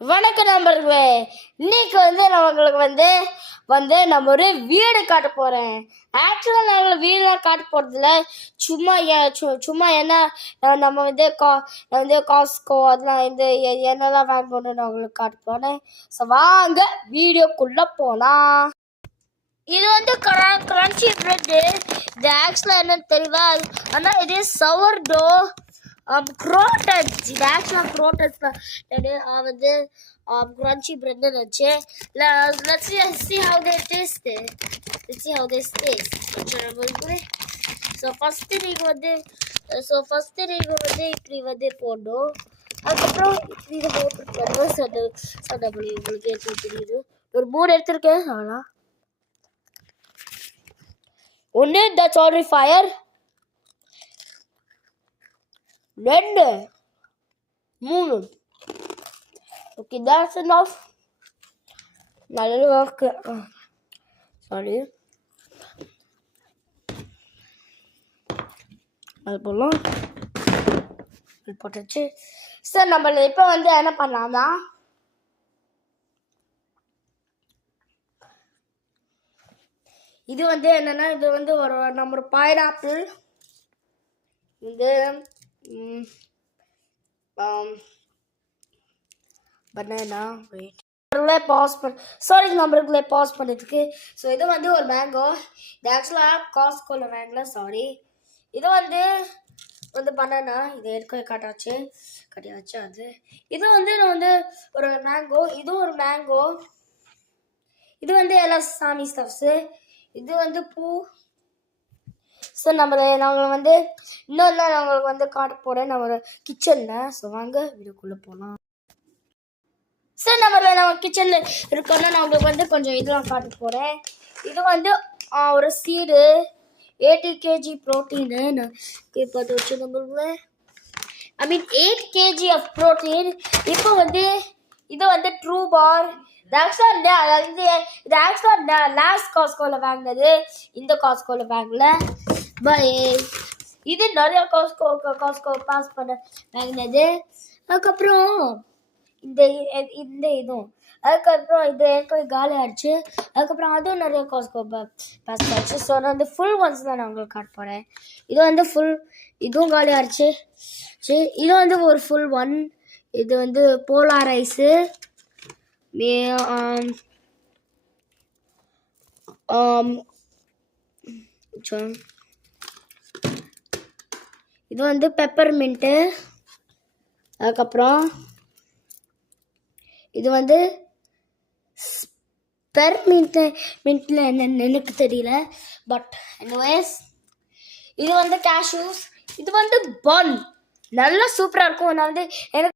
வணக்கம் நண்பர்களே. இன்னைக்கு நம்மளுக்கு நம்ம ஒரு வீடு காட்ட போறேன். ஆக்சுவலா நாங்கள் வீடுலாம் காட்ட போறதில்ல. சும்மா என்ன நம்ம காஸ்கோ அதெல்லாம் என்னெல்லாம் வாங்கணும்னு நான் உங்களுக்கு காட்ட போறேன். ஸோ வாங்க வீடியோக்குள்ள போலாம். இது கிரன்ச்சி பிரெட்டு. இது ஆக்சுவலா என்னன்னு தெரியல, ஆனா இது சவர் டோ croutons. இது ஆக்சுவலாக croutons தான். crunchy bread வச்சு let's see how they taste. Let's see how this tastes. So first நீங்க இப்படி போடணும். அதுக்கப்புறம் இது ஓப்பன் பண்ணுவோம். சண்டை உங்களுக்கு எடுத்து தெரியுது. ஒரு 3 எடுத்திருக்கேன். அவ்வளோ ஒன்று, that's already fire. 2, 3. Okay, that's enough. நல்ல ஒர்க்கு. சாரி, அது போடலாம். போட்டுச்சு. சார் நம்ம இப்போ என்ன பண்ணலாம்னா, இது என்னன்னா, இது நம்ம பைனாப்பிள், இது பனானா. வெயிட், பாஸ் பண்ணதுக்கு. ஸோ இது ஒரு மேங்கோ. இது ஆக்சுவலாக காஸ்கோல வாங்கல, சாரி. இது பனானா. இது ஏற்கனவே கட்டியாச்சு. அது இது நான் ஒரு மேங்கோ. இது ஒரு மேங்கோ. இது எல்லாம் சாமி ஸ்டப்ஸு. இது பூ. ஸோ நாங்கள் இன்னொன்று நான் உங்களுக்கு காட்ட போகிறேன் நம்ம ஒரு கிச்சனில். ஸோ வாங்க வீடியோக்குள்ளே போகலாம். சார் நம்ம கிச்சனில் இருக்கோன்னா நான் உங்களுக்கு கொஞ்சம் இதெல்லாம் காட்ட போகிறேன். இது ஒரு சீடு 80 kg ப்ரோட்டீனு. நான் பார்த்து வச்சு நம்மளுக்கு 8 kg ஆஃப் ப்ரோட்டீன். இப்போ இது ட்ரூ பார். இது ஆக்சுவலாக லாஸ்ட் காஸ்கோவில் வாங்கினது. இந்த காஸ்கோவில் வாங்கல. இது நிறைய காஸ்கோ பாஸ் பண்ண வாங்கினது. அதுக்கப்புறம் இதுவும் அதுக்கப்புறம் இது எனக்கு காலி ஆயிடுச்சு. அதுக்கப்புறம் அதுவும் நிறைய காஸ்கோ பாஸ் ஆயிடுச்சு. ஸோ நான் ஃபுல் ஒன்ஸ் தான் நான் உங்களுக்கு காட்ட போகிறேன். இது ஃபுல், இதுவும் காலி ஆயிடுச்சு. சரி, இது ஒரு ஃபுல் ஒன். இது போலாரைஸு. இது பெப்பர் மின்ட்டு. அதுக்கப்புறம் இது மின்ட்ல என்னன்னு எனக்கு தெரியல. பட் எனிவேஸ், இது கேஷ்யூஸ். இது பன். நல்லா சூப்பராக இருக்கும். நான்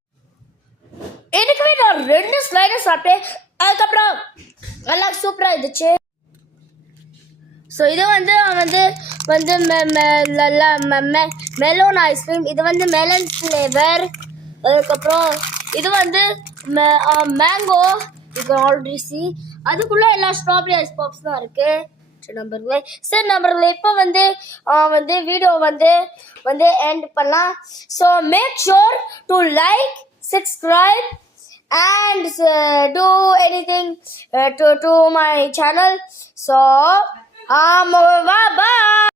எனக்குவே நான் 2 ஸ்லைடர் சாப்பிட்டேன். அதுக்கப்புறம் நல்லா சூப்பராக இருந்துச்சு. ஸோ இது மெலோன் ஐஸ்கிரீம். இது மெலன் ஃப்ளேவர். அதுக்கப்புறம் இது மேங்கோ. இது ஆல்ரெடி சி. அதுக்குள்ளே எல்லா ஸ்ட்ராபெரி ஐஸ் பாப்ஸ் தான் இருக்குது. சரி நம்பர்களே, இப்போ வீடியோ எண்ட் பண்ணலாம். So make sure to like, subscribe and do anything to my channel. So bye bye.